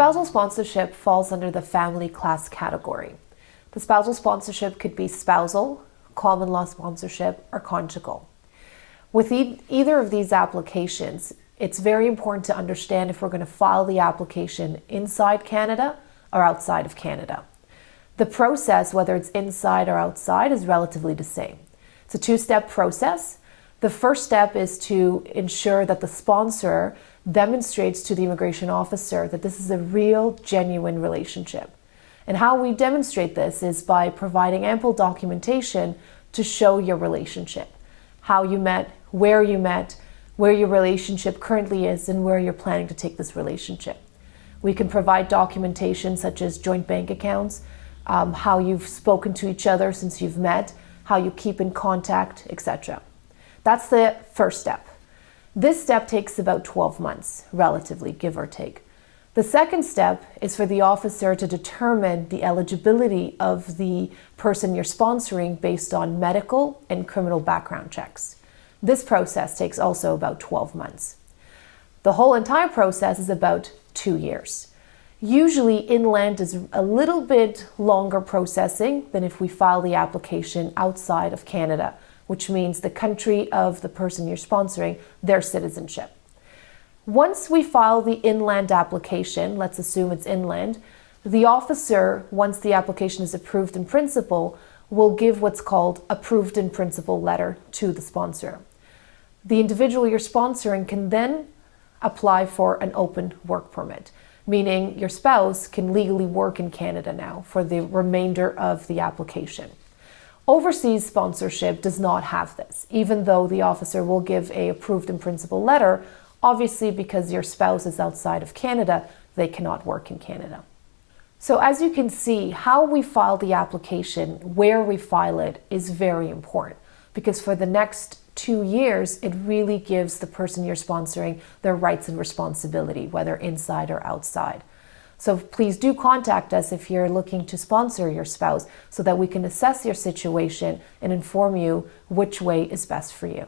Spousal sponsorship falls under the family class category. The spousal sponsorship could be spousal, common law sponsorship, or conjugal. With either of these applications, it's very important to understand if we're going to file the application inside Canada or outside of Canada. The process, whether it's inside or outside, is relatively the same. It's a two-step process. The first step is to ensure that the sponsor demonstrates to the immigration officer that this is a real, genuine relationship. And how we demonstrate this is by providing ample documentation to show your relationship, how you met, where your relationship currently is, and where you're planning to take this relationship. We can provide documentation such as joint bank accounts, how you've spoken to each other since you've met, how you keep in contact, etc. That's the first step. This step takes about 12 months, relatively, give or take. The second step is for the officer to determine the eligibility of the person you're sponsoring based on medical and criminal background checks. This process takes also about 12 months. The whole entire process is about 2 years. Usually inland is a little bit longer processing than if we file the application outside of Canada, which means the country of the person you're sponsoring, their citizenship. Once we file the inland application, let's assume it's inland, the officer, once the application is approved in principle, will give what's called approved in principle letter to the sponsor. The individual you're sponsoring can then apply for an open work permit, meaning your spouse can legally work in Canada now for the remainder of the application. Overseas sponsorship does not have this, even though the officer will give a approved in principle letter. Obviously, because your spouse is outside of Canada, they cannot work in Canada. So as you can see, how we file the application, where we file it, is very important, because for the next 2 years, it really gives the person you're sponsoring their rights and responsibility, whether inside or outside. So please do contact us if you're looking to sponsor your spouse so that we can assess your situation and inform you which way is best for you.